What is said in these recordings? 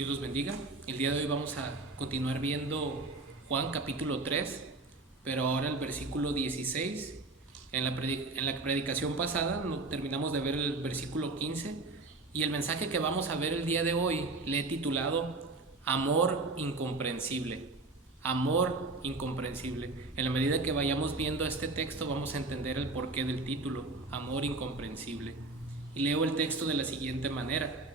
Dios los bendiga. El día de hoy vamos a continuar viendo Juan capítulo 3, pero ahora el versículo 16. En la predicación pasada terminamos de ver el versículo 15 y el mensaje que vamos a ver el día de hoy le he titulado Amor incomprensible. Amor incomprensible. En la medida que vayamos viendo este texto vamos a entender el porqué del título, Amor incomprensible. Y leo el texto de la siguiente manera: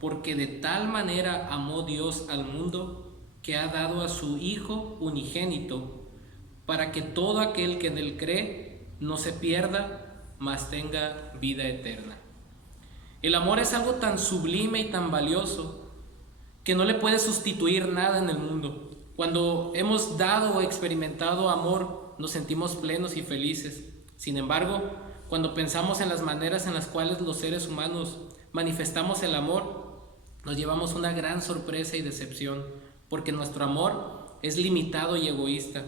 porque de tal manera amó Dios al mundo que ha dado a su Hijo unigénito, para que todo aquel que en él cree no se pierda, mas tenga vida eterna. El amor es algo tan sublime y tan valioso que no le puede sustituir nada en el mundo. Cuando hemos dado o experimentado amor, nos sentimos plenos y felices. Sin embargo, cuando pensamos en las maneras en las cuales los seres humanos manifestamos el amor, nos llevamos una gran sorpresa y decepción, porque nuestro amor es limitado y egoísta.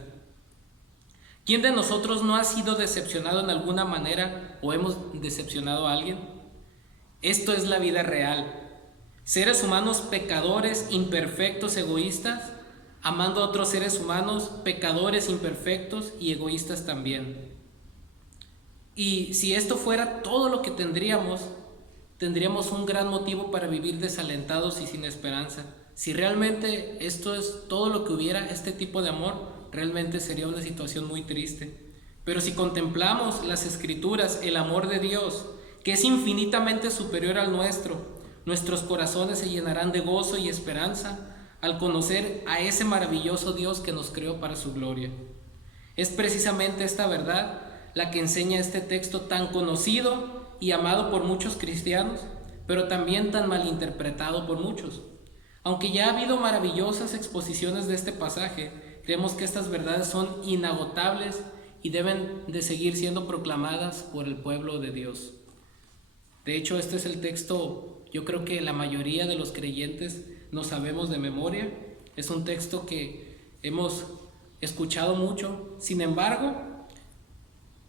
¿Quién de nosotros no ha sido decepcionado en alguna manera o hemos decepcionado a alguien? Esto es la vida real. Seres humanos pecadores, imperfectos, egoístas, amando a otros seres humanos pecadores, imperfectos y egoístas también. Y si esto fuera todo lo que tendríamos un gran motivo para vivir desalentados y sin esperanza. Si realmente esto es todo lo que hubiera, este tipo de amor, realmente sería una situación muy triste. Pero si contemplamos las Escrituras, el amor de Dios, que es infinitamente superior al nuestro, nuestros corazones se llenarán de gozo y esperanza al conocer a ese maravilloso Dios que nos creó para su gloria. Es precisamente esta verdad la que enseña este texto tan conocido y amado por muchos cristianos, pero también tan malinterpretado por muchos. Aunque ya ha habido maravillosas exposiciones de este pasaje, creemos que estas verdades son inagotables y deben de seguir siendo proclamadas por el pueblo de Dios. De hecho, este es el texto, yo creo que la mayoría de los creyentes no sabemos de memoria. Es un texto que hemos escuchado mucho. Sin embargo,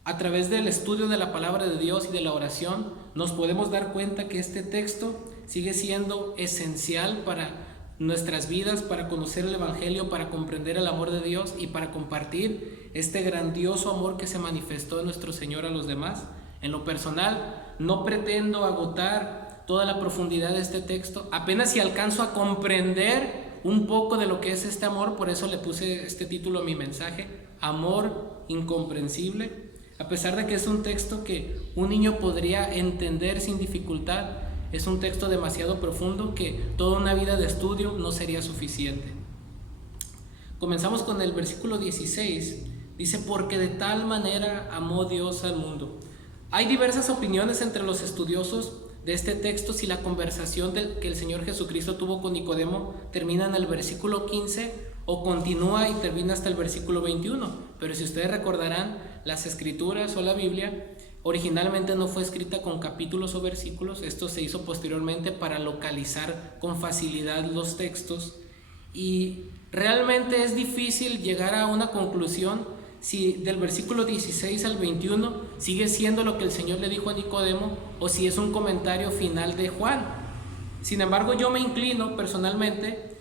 a través del estudio de la palabra de Dios y de la oración, nos podemos dar cuenta que este texto sigue siendo esencial para nuestras vidas, para conocer el Evangelio, para comprender el amor de Dios y para compartir este grandioso amor que se manifestó en nuestro Señor a los demás. En lo personal, no pretendo agotar toda la profundidad de este texto, apenas si alcanzo a comprender un poco de lo que es este amor, por eso le puse este título a mi mensaje, Amor incomprensible. A pesar de que es un texto que un niño podría entender sin dificultad, es un texto demasiado profundo que toda una vida de estudio no sería suficiente. Comenzamos con el versículo 16. Dice, porque de tal manera amó Dios al mundo. Hay diversas opiniones entre los estudiosos de este texto si la conversación que el Señor Jesucristo tuvo con Nicodemo termina en el versículo 15 o continúa y termina hasta el versículo 21. Pero si ustedes recordarán, las Escrituras o la Biblia originalmente no fue escrita con capítulos o versículos. Esto se hizo posteriormente para localizar con facilidad los textos, y realmente es difícil llegar a una conclusión si del versículo 16 al 21 sigue siendo lo que el Señor le dijo a Nicodemo o si es un comentario final de Juan. Sin embargo, yo me inclino personalmente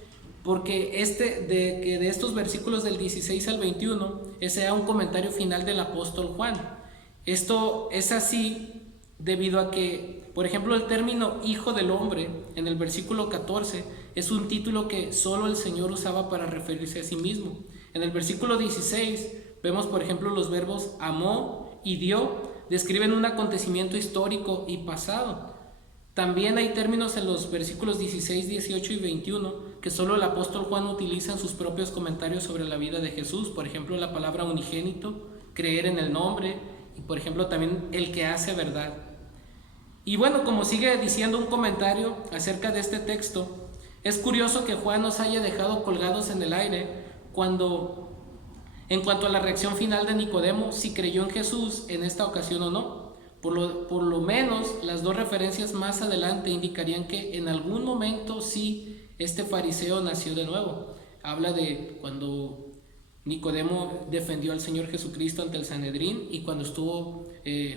porque de estos versículos del 16 al 21 ese era un comentario final del apóstol Juan. Esto es así debido a que, por ejemplo, el término Hijo del Hombre en el versículo 14 es un título que solo el Señor usaba para referirse a sí mismo. En el versículo 16 vemos, por ejemplo, los verbos amó y dio, describen un acontecimiento histórico y pasado. También hay términos en los versículos 16, 18 y 21 que solo el apóstol Juan utiliza en sus propios comentarios sobre la vida de Jesús. Por ejemplo, la palabra unigénito, creer en el nombre, y por ejemplo también el que hace verdad. Y bueno, como sigue diciendo un comentario acerca de este texto, es curioso que Juan nos haya dejado colgados en el aire en cuanto a la reacción final de Nicodemo, si creyó en Jesús en esta ocasión o no. Por lo menos las dos referencias más adelante indicarían que en algún momento sí este fariseo nació de nuevo. Habla de cuando Nicodemo defendió al Señor Jesucristo ante el Sanedrín y cuando estuvo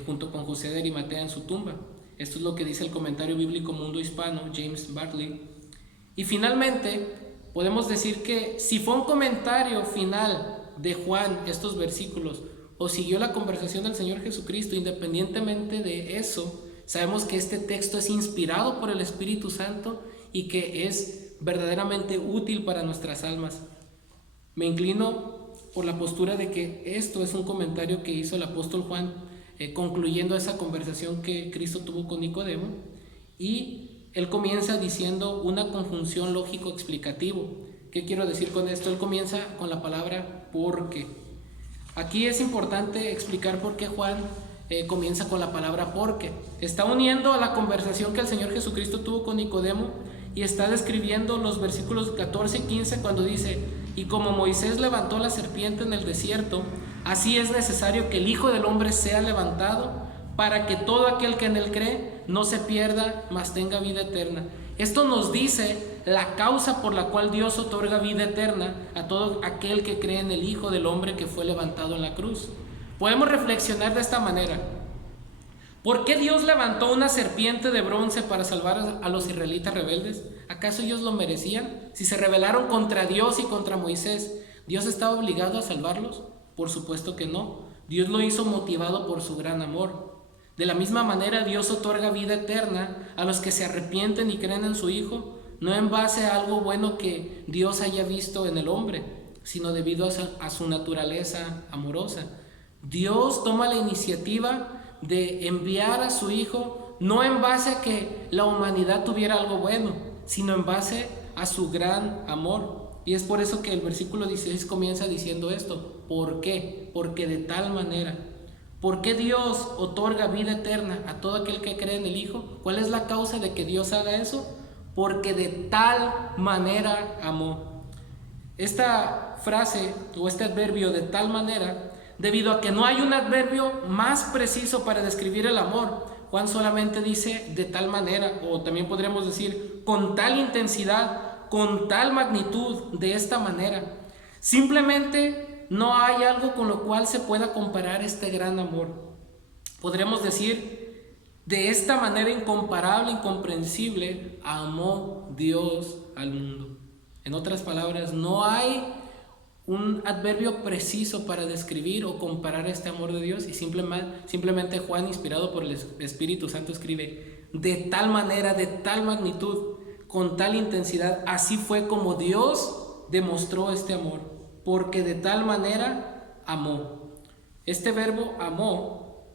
junto con José de Arimatea en su tumba. Esto es lo que dice el comentario bíblico Mundo Hispano, James Bartley. Y finalmente, podemos decir que si fue un comentario final de Juan estos versículos, o siguió la conversación del Señor Jesucristo, independientemente de eso, sabemos que este texto es inspirado por el Espíritu Santo y que es verdaderamente útil para nuestras almas. Me inclino por la postura de que esto es un comentario que hizo el apóstol Juan, concluyendo esa conversación que Cristo tuvo con Nicodemo, y él comienza diciendo una conjunción lógico-explicativo. ¿Qué quiero decir con esto? Él comienza con la palabra porque. Aquí es importante explicar por qué Juan comienza con la palabra porque. Está uniendo a la conversación que el Señor Jesucristo tuvo con Nicodemo y está describiendo los versículos 14 y 15 cuando dice: y como Moisés levantó la serpiente en el desierto, así es necesario que el Hijo del Hombre sea levantado, para que todo aquel que en él cree no se pierda, mas tenga vida eterna. Esto nos dice la causa por la cual Dios otorga vida eterna a todo aquel que cree en el Hijo del Hombre que fue levantado en la cruz. Podemos reflexionar de esta manera: ¿por qué Dios levantó una serpiente de bronce para salvar a los israelitas rebeldes? ¿Acaso ellos lo merecían? Si se rebelaron contra Dios y contra Moisés, ¿Dios estaba obligado a salvarlos? Por supuesto que no. Dios lo hizo motivado por su gran amor. De la misma manera, Dios otorga vida eterna a los que se arrepienten y creen en su Hijo, no en base a algo bueno que Dios haya visto en el hombre, sino debido a su naturaleza amorosa. Dios toma la iniciativa de enviar a su Hijo no en base a que la humanidad tuviera algo bueno, sino en base a su gran amor. Y es por eso que el versículo 16 comienza diciendo esto. ¿Por qué? Porque de tal manera. ¿Por qué Dios otorga vida eterna a todo aquel que cree en el Hijo? ¿Cuál es la causa de que Dios haga eso? Porque de tal manera amó. Esta frase o este adverbio de tal manera, debido a que no hay un adverbio más preciso para describir el amor, Juan solamente dice de tal manera, o también podríamos decir con tal intensidad, con tal magnitud, de esta manera. Simplemente no hay algo con lo cual se pueda comparar este gran amor. Podríamos decir, de esta manera incomparable, incomprensible, amó Dios al mundo. En otras palabras, no hay un adverbio preciso para describir o comparar este amor de Dios, y simplemente Juan, inspirado por el Espíritu Santo, escribe de tal manera, de tal magnitud, con tal intensidad. Así fue como Dios demostró este amor. Porque de tal manera amó. Este verbo amó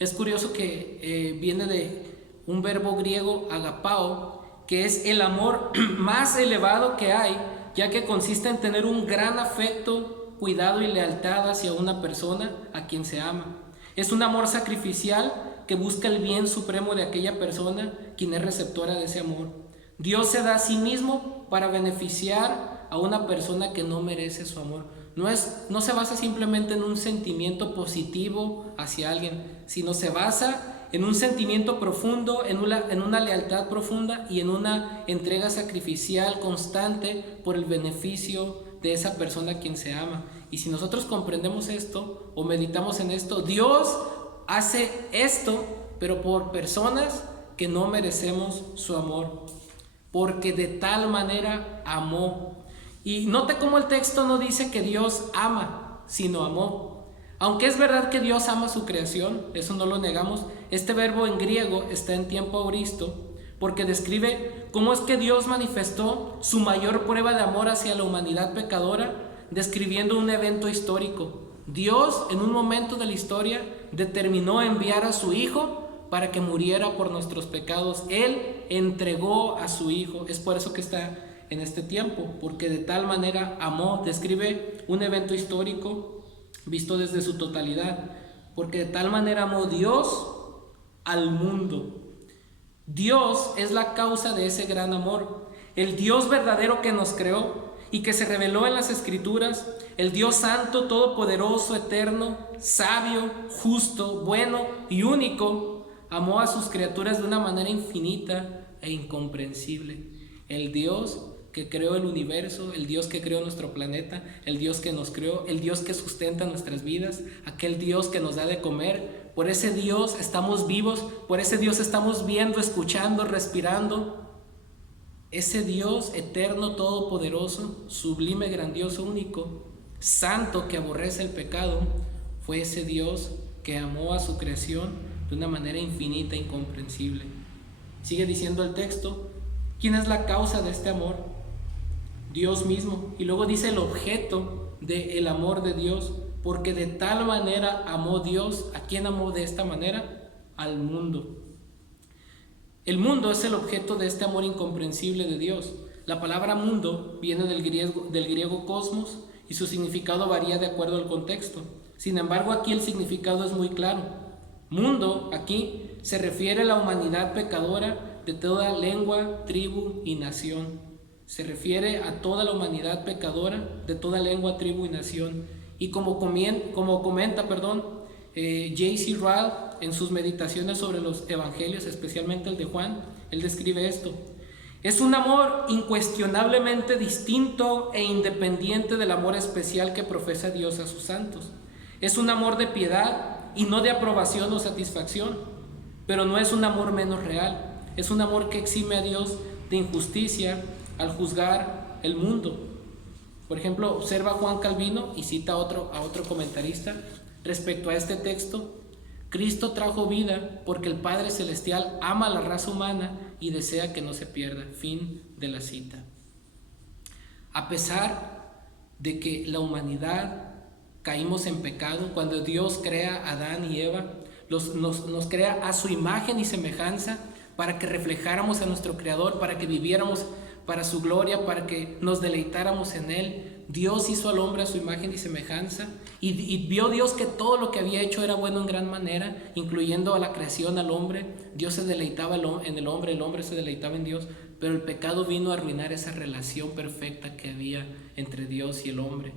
es curioso que viene de un verbo griego agapao, que es el amor más elevado que hay, ya que consiste en tener un gran afecto, cuidado y lealtad hacia una persona a quien se ama. Es un amor sacrificial que busca el bien supremo de aquella persona quien es receptora de ese amor. Dios se da a sí mismo para beneficiar a una persona que no merece su amor. No se basa simplemente en un sentimiento positivo hacia alguien, sino se basa en un sentimiento profundo, en una lealtad profunda y en una entrega sacrificial constante por el beneficio de esa persona a quien se ama. Y si nosotros comprendemos esto o meditamos en esto, Dios hace esto, pero por personas que no merecemos su amor, porque de tal manera amó. Y note cómo el texto no dice que Dios ama, sino amó. Aunque es verdad que Dios ama su creación, eso no lo negamos, este verbo en griego está en tiempo auristo, porque describe cómo es que Dios manifestó su mayor prueba de amor hacia la humanidad pecadora, describiendo un evento histórico. Dios, en un momento de la historia, determinó enviar a su Hijo para que muriera por nuestros pecados. Él entregó a su Hijo. Es por eso que está en este tiempo, porque de tal manera amó. Describe un evento histórico visto desde su totalidad, porque de tal manera amó Dios al mundo. Dios es la causa de ese gran amor, el Dios verdadero que nos creó y que se reveló en las Escrituras, el Dios santo, todopoderoso, eterno, sabio, justo, bueno y único, amó a sus criaturas de una manera infinita e incomprensible. El Dios que creó el universo, el Dios que creó nuestro planeta, el Dios que nos creó, el Dios que sustenta nuestras vidas, aquel Dios que nos da de comer. Por ese Dios estamos vivos, por ese Dios estamos viendo, escuchando, respirando. Ese Dios eterno, todopoderoso, sublime, grandioso, único, santo, que aborrece el pecado, fue ese Dios que amó a su creación de una manera infinita e incomprensible. Sigue diciendo el texto, ¿quién es la causa de este amor? Dios mismo. Y luego dice el objeto del amor de Dios, porque de tal manera amó Dios. ¿A quién amó de esta manera? Al mundo. El mundo es el objeto de este amor incomprensible de Dios. La palabra mundo viene del griego cosmos y su significado varía de acuerdo al contexto. Sin embargo, aquí el significado es muy claro. Mundo aquí se refiere a la humanidad pecadora de toda lengua, tribu y nación. Se refiere a toda la humanidad pecadora de toda lengua, tribu y nación. Y como comenta, J.C. Ryle en sus meditaciones sobre los evangelios, especialmente el de Juan, él describe esto: es un amor incuestionablemente distinto e independiente del amor especial que profesa Dios a sus santos. Es un amor de piedad y no de aprobación o satisfacción, pero no es un amor menos real. Es un amor que exime a Dios de injusticia al juzgar el mundo. Por ejemplo, observa Juan Calvino y cita a otro comentarista respecto a este texto: Cristo trajo vida porque el Padre Celestial ama a la raza humana y desea que no se pierda. Fin de la cita. A pesar de que la humanidad caímos en pecado, cuando Dios crea a Adán y Eva, nos crea a su imagen y semejanza para que reflejáramos a nuestro Creador, para que viviéramos para su gloria, para que nos deleitáramos en Él. Dios hizo al hombre a su imagen y semejanza, y vio Dios que todo lo que había hecho era bueno en gran manera, incluyendo a la creación, al hombre. Dios se deleitaba en el hombre se deleitaba en Dios, pero el pecado vino a arruinar esa relación perfecta que había entre Dios y el hombre.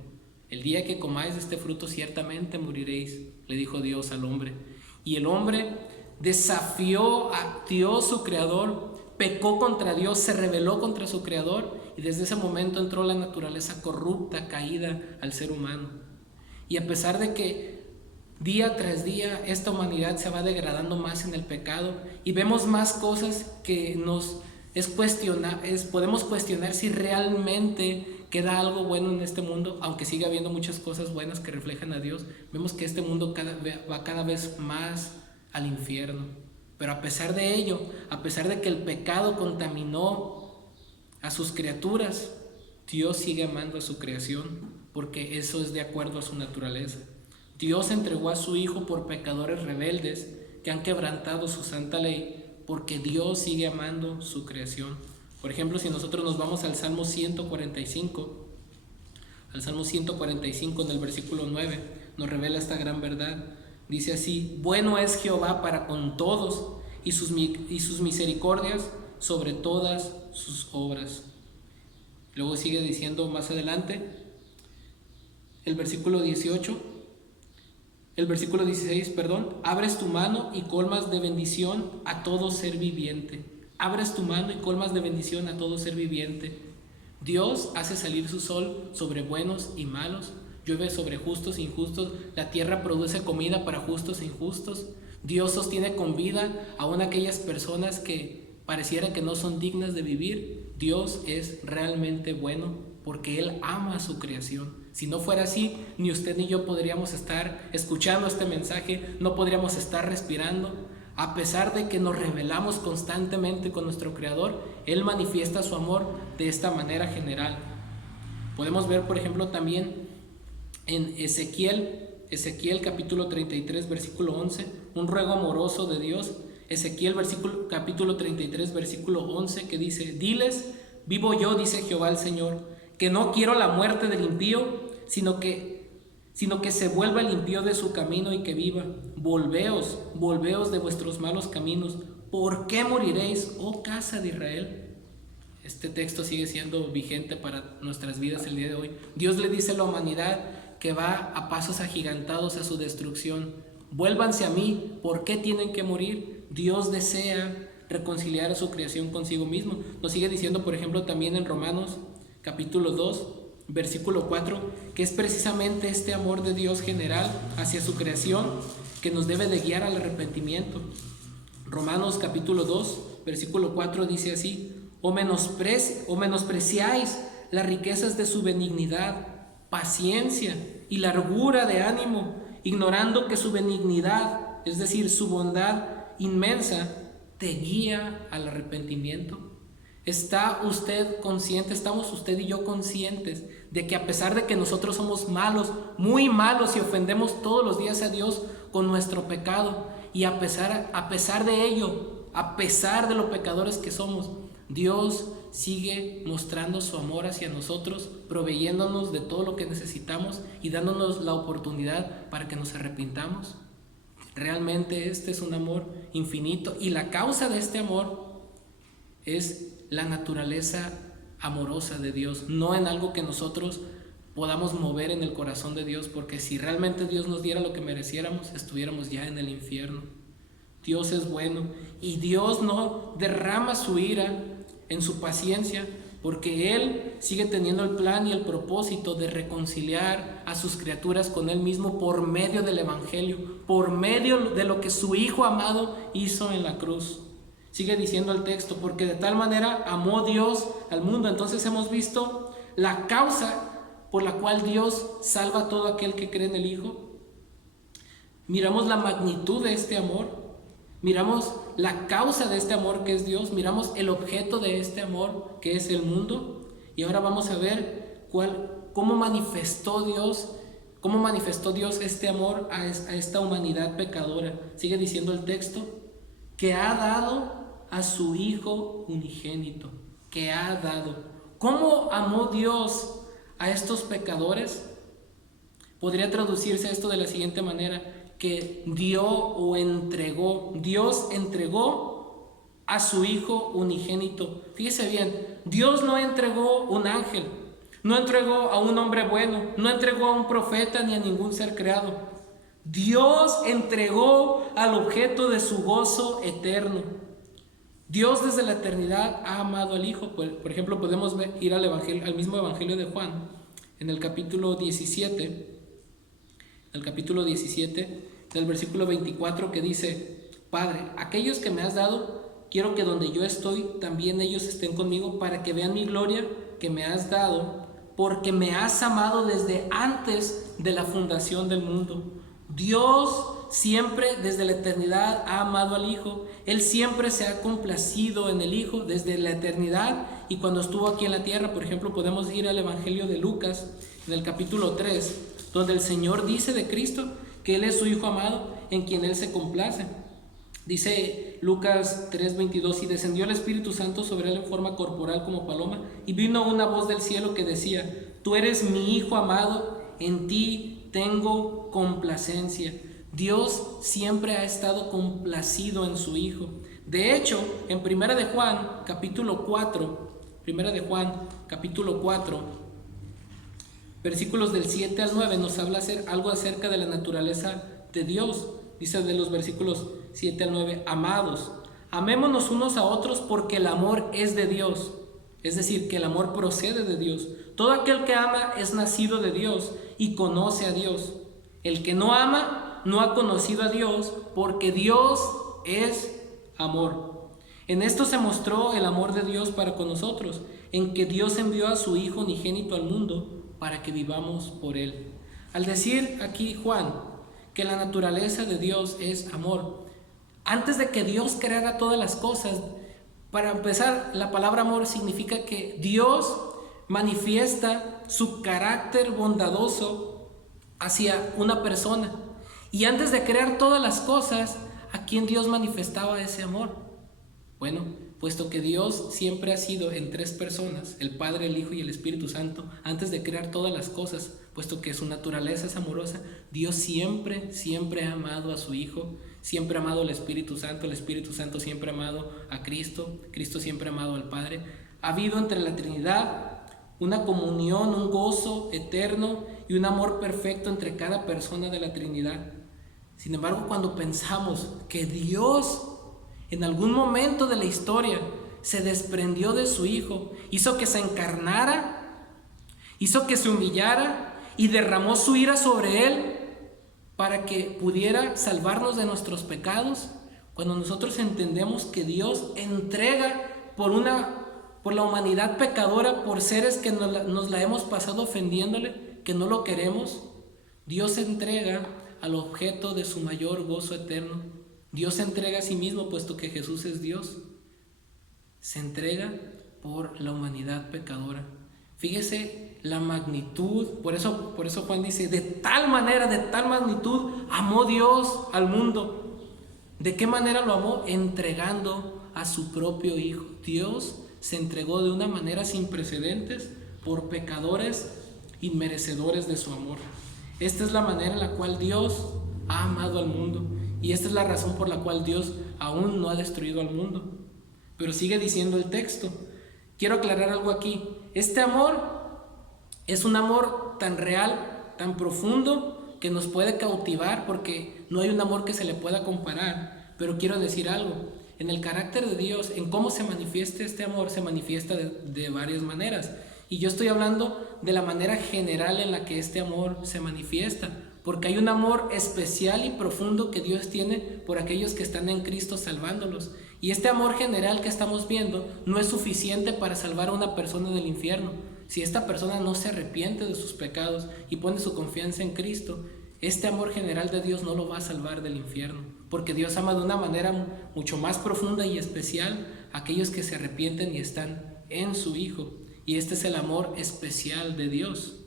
El día que comáis de este fruto ciertamente moriréis, le dijo Dios al hombre. Y el hombre desafió a Dios, su creador, pecó contra Dios, se rebeló contra su creador, y desde ese momento entró la naturaleza corrupta, caída al ser humano. Y a pesar de que día tras día esta humanidad se va degradando más en el pecado y vemos más cosas que podemos cuestionar si realmente queda algo bueno en este mundo, aunque siga habiendo muchas cosas buenas que reflejan a Dios, vemos que este mundo va cada vez más al infierno. Pero a pesar de ello, a pesar de que el pecado contaminó a sus criaturas, Dios sigue amando a su creación, porque eso es de acuerdo a su naturaleza. Dios entregó a su Hijo por pecadores rebeldes que han quebrantado su santa ley, porque Dios sigue amando su creación. Por ejemplo, si nosotros nos vamos al Salmo 145, en el versículo 9, nos revela esta gran verdad. Dice así: bueno es Jehová para con todos, y sus misericordias sobre todas sus obras. Luego sigue diciendo más adelante, el versículo 16, abres tu mano y colmas de bendición a todo ser viviente. Abres tu mano y colmas de bendición a todo ser viviente. Dios hace salir su sol sobre buenos y malos, llueve sobre justos e injustos, la tierra produce comida para justos e injustos. Dios sostiene con vida aún aquellas personas que pareciera que no son dignas de vivir. Dios es realmente bueno porque Él ama a su creación. Si no fuera así, ni usted ni yo podríamos estar escuchando este mensaje, no podríamos estar respirando. A pesar de que nos rebelamos constantemente con nuestro Creador, Él manifiesta su amor de esta manera general. Podemos ver, por ejemplo, también en Ezequiel capítulo 33, versículo 11, un ruego amoroso de Dios. Ezequiel capítulo 33, versículo 11, que dice: diles, vivo yo, dice Jehová el Señor, que no quiero la muerte del impío, sino que se vuelva el impío de su camino y que viva. Volveos de vuestros malos caminos. ¿Por qué moriréis, oh casa de Israel? Este texto sigue siendo vigente para nuestras vidas el día de hoy. Dios le dice a la humanidad que va a pasos agigantados a su destrucción. Vuélvanse a mí. ¿Por qué tienen que morir? Dios desea reconciliar a su creación consigo mismo. Nos sigue diciendo, por ejemplo, también en Romanos capítulo 2, versículo 4, que es precisamente este amor de Dios general hacia su creación que nos debe de guiar al arrepentimiento. Romanos capítulo 2, versículo 4 dice así: o menospreciáis las riquezas de su benignidad, paciencia y largura de ánimo, ignorando que su benignidad, es decir, su bondad inmensa, te guía al arrepentimiento? ¿Está usted consciente, estamos usted y yo conscientes de que a pesar de que nosotros somos malos, muy malos, y ofendemos todos los días a Dios con nuestro pecado, y a pesar de ello, a pesar de los pecadores que somos, Dios sigue mostrando su amor hacia nosotros, proveyéndonos de todo lo que necesitamos y dándonos la oportunidad para que nos arrepintamos? Realmente este es un amor infinito, y la causa de este amor es la naturaleza amorosa de Dios, no en algo que nosotros podamos mover en el corazón de Dios, porque si realmente Dios nos diera lo que mereciéramos, estuviéramos ya en el infierno. Dios es bueno, y Dios no derrama su ira en su paciencia, porque Él sigue teniendo el plan y el propósito de reconciliar a sus criaturas con Él mismo por medio del Evangelio, por medio de lo que su Hijo amado hizo en la cruz. Sigue diciendo el texto, porque de tal manera amó Dios al mundo. Entonces hemos visto la causa por la cual Dios salva a todo aquel que cree en el Hijo. Miramos la magnitud de este amor, miramos la causa de este amor que es Dios, miramos el objeto de este amor que es el mundo, y ahora vamos a ver cómo manifestó Dios este amor a esta humanidad pecadora. Sigue diciendo el texto, que ha dado a su Hijo unigénito, que ha dado. ¿Cómo amó Dios a estos pecadores? Podría traducirse esto de la siguiente manera, que dio o entregó. Dios entregó a su Hijo unigénito. Fíjese bien, Dios no entregó un ángel, no entregó a un hombre bueno, no entregó a un profeta ni a ningún ser creado. Dios entregó al objeto de su gozo eterno. Dios desde la eternidad ha amado al Hijo. Por ejemplo, podemos ir al mismo Evangelio de Juan, en el capítulo 17, del versículo 24, que dice: Padre, aquellos que me has dado, quiero que donde yo estoy, también ellos estén conmigo, para que vean mi gloria que me has dado, porque me has amado desde antes de la fundación del mundo. Dios siempre desde la eternidad ha amado al Hijo. Él siempre se ha complacido en el Hijo desde la eternidad, y cuando estuvo aquí en la tierra. Por ejemplo, podemos ir al Evangelio de Lucas, en el capítulo 3, donde el Señor dice de Cristo que Él es su Hijo amado, en quien Él se complace. Dice Lucas 3:22, y descendió el Espíritu Santo sobre Él en forma corporal como paloma, y vino una voz del cielo que decía: Tú eres mi Hijo amado, en ti tengo complacencia. Dios siempre ha estado complacido en su Hijo. De hecho, en Primera de Juan, capítulo 4, versículos del 7 al 9, nos habla algo acerca de la naturaleza de Dios. Dice de los versículos 7 al 9, amados, amémonos unos a otros, porque el amor es de Dios. Es decir, que el amor procede de Dios. Todo aquel que ama es nacido de Dios y conoce a Dios. El que no ama no ha conocido a Dios, porque Dios es amor. En esto se mostró el amor de Dios para con nosotros, en que Dios envió a su Hijo unigénito al mundo para que vivamos por Él. Al decir aquí Juan que la naturaleza de Dios es amor, antes de que Dios creara todas las cosas, para empezar, la palabra amor significa que Dios manifiesta su carácter bondadoso hacia una persona. Y antes de crear todas las cosas, ¿a quién Dios manifestaba ese amor? Bueno, puesto que Dios siempre ha sido en tres personas, el Padre, el Hijo y el Espíritu Santo, antes de crear todas las cosas, puesto que su naturaleza es amorosa, Dios siempre ha amado a su Hijo, siempre ha amado al Espíritu Santo, el Espíritu Santo siempre ha amado a Cristo, Cristo siempre ha amado al Padre. Ha habido entre la Trinidad una comunión, un gozo eterno y un amor perfecto entre cada persona de la Trinidad. Sin embargo, cuando pensamos que Dios en algún momento de la historia se desprendió de su Hijo, hizo que se encarnara, hizo que se humillara y derramó su ira sobre Él para que pudiera salvarnos de nuestros pecados, cuando nosotros entendemos que Dios entrega por una por la humanidad pecadora, por seres que nos la hemos pasado ofendiéndole, que no lo queremos, Dios se entrega al objeto de su mayor gozo eterno. Dios se entrega a sí mismo, puesto que Jesús es Dios. Se entrega por la humanidad pecadora. Fíjese la magnitud, por eso Juan dice, de tal manera, de tal magnitud, amó Dios al mundo. ¿De qué manera lo amó? Entregando a su propio Hijo. Dios se entregó de una manera sin precedentes por pecadores inmerecedores de su amor. Esta es la manera en la cual Dios ha amado al mundo, y esta es la razón por la cual Dios aún no ha destruido al mundo. Pero sigue diciendo el texto. Quiero aclarar algo aquí. Este amor es un amor tan real, tan profundo, que nos puede cautivar, porque no hay un amor que se le pueda comparar. Pero quiero decir algo. En el carácter de Dios, en cómo se manifiesta este amor, se manifiesta de varias maneras. Y yo estoy hablando de la manera general en la que este amor se manifiesta, porque hay un amor especial y profundo que Dios tiene por aquellos que están en Cristo salvándolos. Y este amor general que estamos viendo no es suficiente para salvar a una persona del infierno. Si esta persona no se arrepiente de sus pecados y pone su confianza en Cristo, este amor general de Dios no lo va a salvar del infierno, porque Dios ama de una manera mucho más profunda y especial a aquellos que se arrepienten y están en su Hijo. Y este es el amor especial de Dios.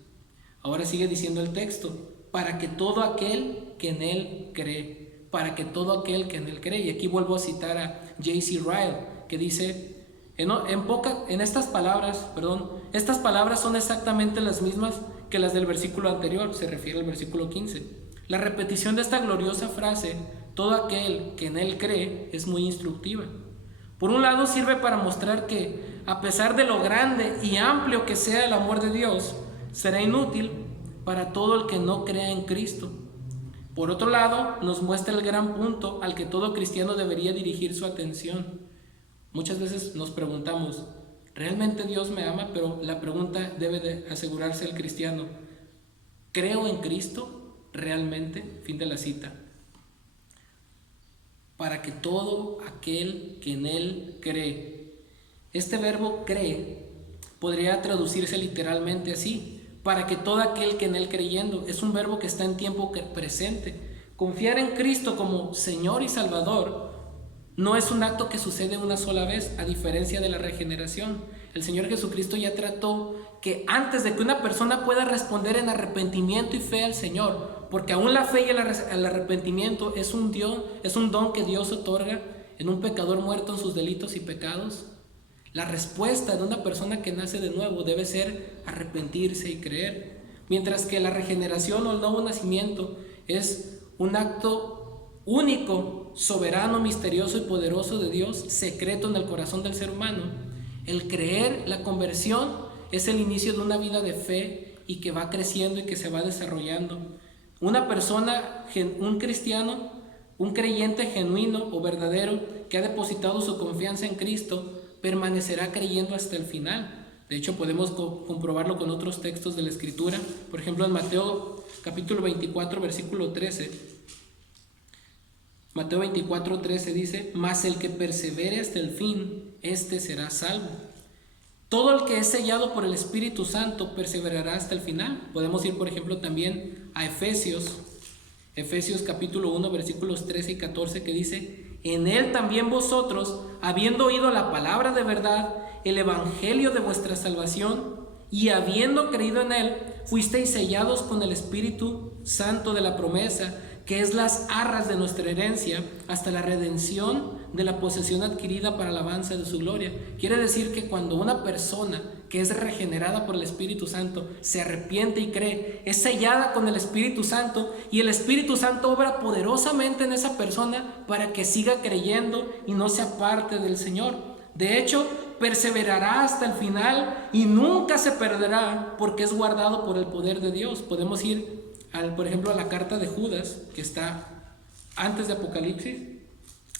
Ahora sigue diciendo el texto, para que todo aquel que en Él cree, para que todo aquel que en Él cree. Y aquí vuelvo a citar a J.C. Ryle, que dice, estas palabras son exactamente las mismas que las del versículo anterior, se refiere al versículo 15. La repetición de esta gloriosa frase, todo aquel que en Él cree, es muy instructiva. Por un lado, sirve para mostrar que, a pesar de lo grande y amplio que sea el amor de Dios, será inútil para todo el que no crea en Cristo. Por otro lado, nos muestra el gran punto al que todo cristiano debería dirigir su atención. Muchas veces nos preguntamos, ¿realmente Dios me ama? Pero la pregunta debe de asegurarse el cristiano, ¿creo en Cristo realmente? Fin de la cita. Para que todo aquel que en Él cree. Este verbo cree podría traducirse literalmente así, para que todo aquel que en Él creyendo. Es un verbo que está en tiempo presente. Confiar en Cristo como Señor y Salvador no es un acto que sucede una sola vez, a diferencia de la regeneración. El Señor Jesucristo ya trató que antes de que una persona pueda responder en arrepentimiento y fe al Señor, porque aún la fe y el arrepentimiento es un don que Dios otorga en un pecador muerto en sus delitos y pecados. La respuesta de una persona que nace de nuevo debe ser arrepentirse y creer, mientras que la regeneración o el nuevo nacimiento es un acto único, soberano, misterioso y poderoso de Dios, secreto en el corazón del ser humano. El creer, la conversión, es el inicio de una vida de fe y que va creciendo y que se va desarrollando. Una persona, un cristiano, un creyente genuino o verdadero que ha depositado su confianza en Cristo, permanecerá creyendo hasta el final. De hecho, podemos comprobarlo con otros textos de la Escritura. Por ejemplo, en Mateo capítulo 24, versículo 13. Mateo 24, 13 dice, mas el que persevere hasta el fin, éste será salvo. Todo el que es sellado por el Espíritu Santo perseverará hasta el final. Podemos ir, por ejemplo, también a Efesios capítulo 1, versículos 13 y 14, que dice, en Él también vosotros, habiendo oído la palabra de verdad, el evangelio de vuestra salvación, y habiendo creído en Él, fuisteis sellados con el Espíritu Santo de la promesa, que es las arras de nuestra herencia, hasta la redención de la posesión adquirida para alabanza de su gloria. Quiere decir que cuando una persona que es regenerada por el Espíritu Santo se arrepiente y cree, es sellada con el Espíritu Santo, y el Espíritu Santo obra poderosamente en esa persona para que siga creyendo y no se aparte del Señor. De hecho, perseverará hasta el final y nunca se perderá, porque es guardado por el poder de Dios. Podemos ir por ejemplo, a la carta de Judas, que está antes de Apocalipsis,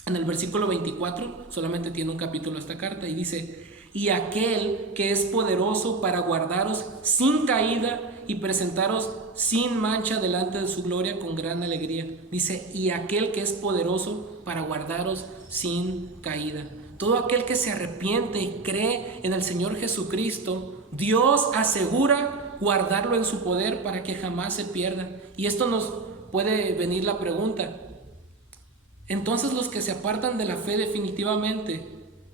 en el versículo 24, solamente tiene un capítulo esta carta, y dice, y aquel que es poderoso para guardaros sin caída y presentaros sin mancha delante de su gloria con gran alegría. Dice, y aquel que es poderoso para guardaros sin caída. Todo aquel que se arrepiente y cree en el Señor Jesucristo, Dios asegura guardarlo en su poder para que jamás se pierda. Y esto nos puede venir la pregunta: entonces los que se apartan de la fe definitivamente,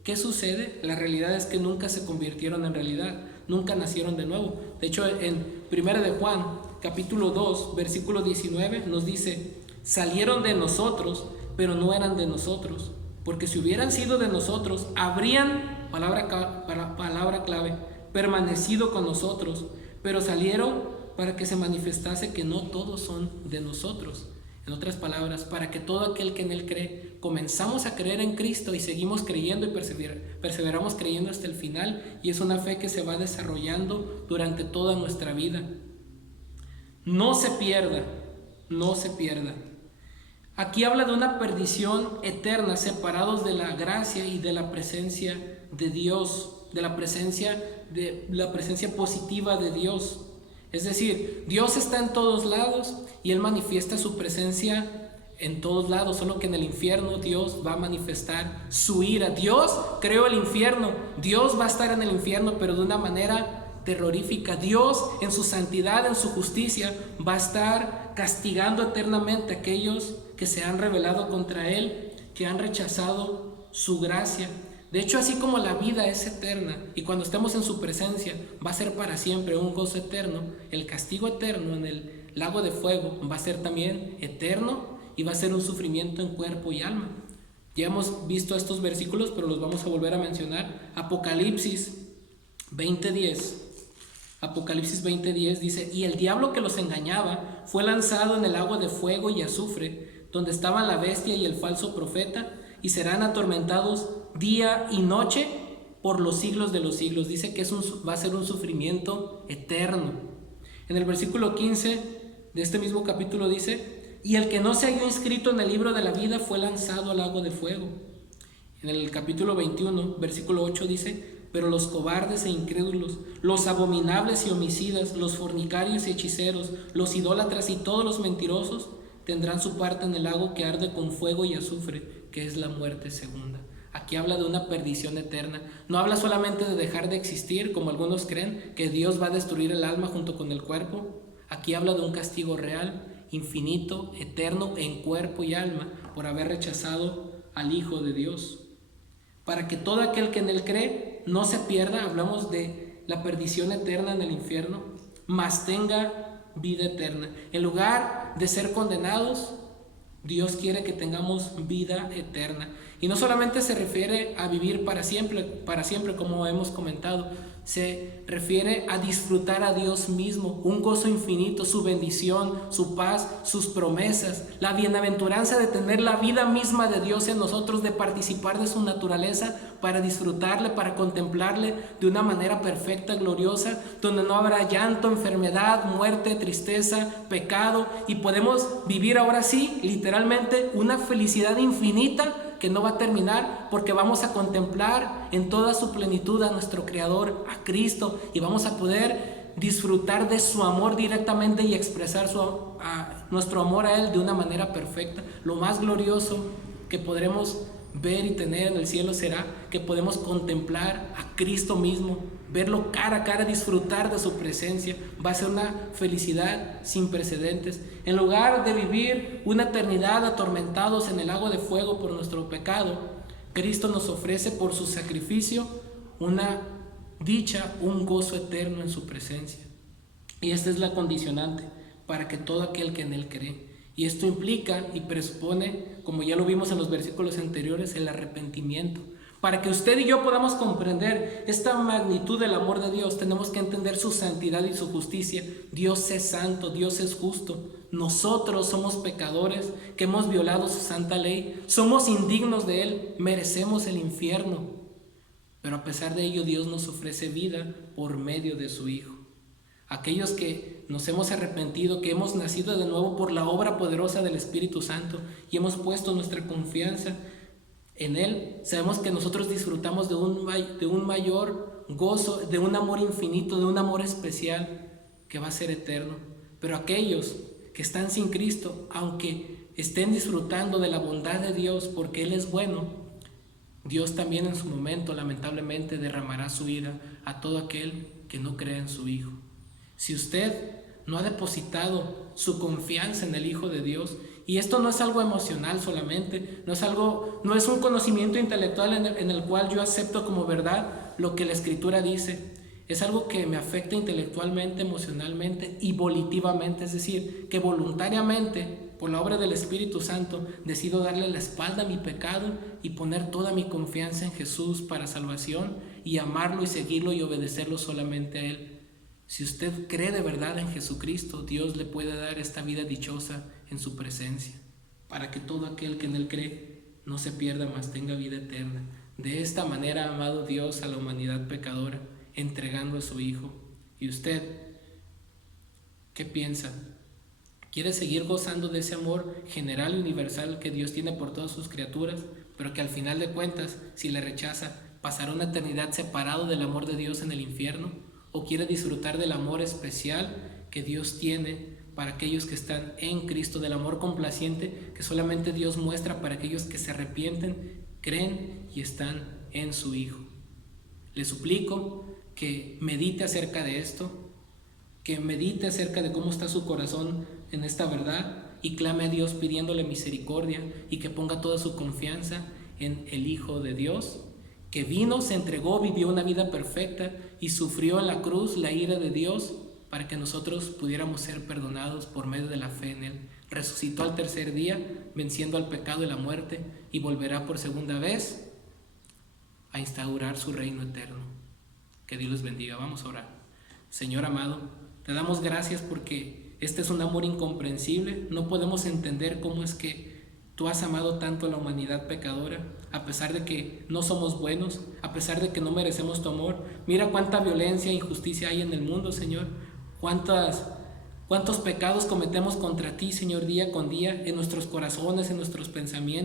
¿qué sucede? La realidad es que nunca se convirtieron en realidad, nunca nacieron de nuevo. De hecho, en 1 de Juan, capítulo 2, versículo 19, nos dice: salieron de nosotros, pero no eran de nosotros, porque si hubieran sido de nosotros, habrían, palabra clave, permanecido con nosotros, pero salieron para que se manifestase que no todos son de nosotros. En otras palabras, para que todo aquel que en Él cree, comenzamos a creer en Cristo y seguimos creyendo y perseveramos creyendo hasta el final, y es una fe que se va desarrollando durante toda nuestra vida. No se pierda, no se pierda. Aquí habla de una perdición eterna, separados de la gracia y de la presencia de Dios, de la presencia positiva de Dios. Es decir, Dios está en todos lados y Él manifiesta su presencia en todos lados, solo que en el infierno Dios va a manifestar su ira. Dios creó el infierno, Dios va a estar en el infierno, pero de una manera terrorífica. Dios en su santidad, en su justicia, va a estar castigando eternamente a aquellos que se han rebelado contra Él, que han rechazado su gracia. De hecho, así como la vida es eterna y cuando estemos en su presencia va a ser para siempre un gozo eterno, el castigo eterno en el lago de fuego va a ser también eterno y va a ser un sufrimiento en cuerpo y alma. Ya hemos visto estos versículos, pero los vamos a volver a mencionar. Apocalipsis 20:10. Apocalipsis 20:10 dice: y el diablo que los engañaba fue lanzado en el agua de fuego y azufre, donde estaban la bestia y el falso profeta, y serán atormentados día y noche por los siglos de los siglos. Dice que va a ser un sufrimiento eterno. En el versículo 15 de este mismo capítulo dice: y el que no se halló inscrito en el libro de la vida fue lanzado al lago de fuego. En el capítulo 21, versículo 8 dice: pero los cobardes e incrédulos, los abominables y homicidas, los fornicarios y hechiceros, los idólatras y todos los mentirosos tendrán su parte en el lago que arde con fuego y azufre, que es la muerte segunda. Aquí habla de una perdición eterna. No habla solamente de dejar de existir, como algunos creen, que Dios va a destruir el alma junto con el cuerpo. Aquí habla de un castigo real, infinito, eterno en cuerpo y alma, por haber rechazado al Hijo de Dios. Para que todo aquel que en Él cree no se pierda, hablamos de la perdición eterna en el infierno, mas tenga vida eterna. En lugar de ser condenados, Dios quiere que tengamos vida eterna. Y no solamente se refiere a vivir para siempre como hemos comentado, se refiere a disfrutar a Dios mismo, un gozo infinito, su bendición, su paz, sus promesas, la bienaventuranza de tener la vida misma de Dios en nosotros, de participar de su naturaleza, para disfrutarle, para contemplarle de una manera perfecta, gloriosa, donde no habrá llanto, enfermedad, muerte, tristeza, pecado, y podemos vivir ahora sí, literalmente, una felicidad infinita que no va a terminar, porque vamos a contemplar en toda su plenitud a nuestro Creador, a Cristo, y vamos a poder disfrutar de su amor directamente y expresar nuestro amor a Él de una manera perfecta. Lo más glorioso que podremos ver y tener en el cielo será que podemos contemplar a Cristo mismo, verlo cara a cara, disfrutar de su presencia. Va a ser una felicidad sin precedentes. En lugar de vivir una eternidad atormentados en el lago de fuego por nuestro pecado, Cristo nos ofrece por su sacrificio una dicha, un gozo eterno en su presencia. Y esta es la condicionante para que todo aquel que en Él cree. Y esto implica y presupone, como ya lo vimos en los versículos anteriores, el arrepentimiento. Para que usted y yo podamos comprender esta magnitud del amor de Dios, tenemos que entender su santidad y su justicia. Dios es santo, Dios es justo. Nosotros somos pecadores que hemos violado su santa ley. Somos indignos de Él, merecemos el infierno. Pero a pesar de ello, Dios nos ofrece vida por medio de su Hijo. Aquellos que nos hemos arrepentido, que hemos nacido de nuevo por la obra poderosa del Espíritu Santo y hemos puesto nuestra confianza en Él, sabemos que nosotros disfrutamos de un mayor gozo, de un amor infinito, de un amor especial que va a ser eterno. Pero aquellos que están sin Cristo, aunque estén disfrutando de la bondad de Dios porque Él es bueno, Dios también en su momento, lamentablemente, derramará su ira a todo aquel que no crea en su Hijo. Si usted no ha depositado su confianza en el Hijo de Dios, y esto no es algo emocional solamente, no es un conocimiento intelectual en el cual yo acepto como verdad lo que la Escritura dice, es algo que me afecta intelectualmente, emocionalmente y volitivamente, es decir, que voluntariamente, por la obra del Espíritu Santo, decido darle la espalda a mi pecado y poner toda mi confianza en Jesús para salvación y amarlo y seguirlo y obedecerlo solamente a Él. Si usted cree de verdad en Jesucristo, Dios le puede dar esta vida dichosa en su presencia, para que todo aquel que en Él cree no se pierda, mas tenga vida eterna. De esta manera ha amado Dios a la humanidad pecadora, entregando a su Hijo. ¿Y usted qué piensa? ¿Quiere seguir gozando de ese amor general y universal que Dios tiene por todas sus criaturas, pero que al final de cuentas, si le rechaza, pasará una eternidad separado del amor de Dios en el infierno? ¿O quiere disfrutar del amor especial que Dios tiene para aquellos que están en Cristo, del amor complaciente que solamente Dios muestra para aquellos que se arrepienten, creen y están en su Hijo? Le suplico que medite acerca de esto, que medite acerca de cómo está su corazón en esta verdad y clame a Dios pidiéndole misericordia y que ponga toda su confianza en el Hijo de Dios, que vino, se entregó, vivió una vida perfecta y sufrió en la cruz la ira de Dios para que nosotros pudiéramos ser perdonados por medio de la fe en Él. Resucitó al tercer día, venciendo al pecado y la muerte, y volverá por segunda vez a instaurar su reino eterno. Que Dios los bendiga. Vamos a orar. Señor amado, te damos gracias porque este es un amor incomprensible. No podemos entender cómo es que tú has amado tanto a la humanidad pecadora, a pesar de que no somos buenos, a pesar de que no merecemos tu amor. Mira cuánta violencia e injusticia hay en el mundo, Señor. Cuántos pecados cometemos contra ti, Señor, día con día, en nuestros corazones, en nuestros pensamientos.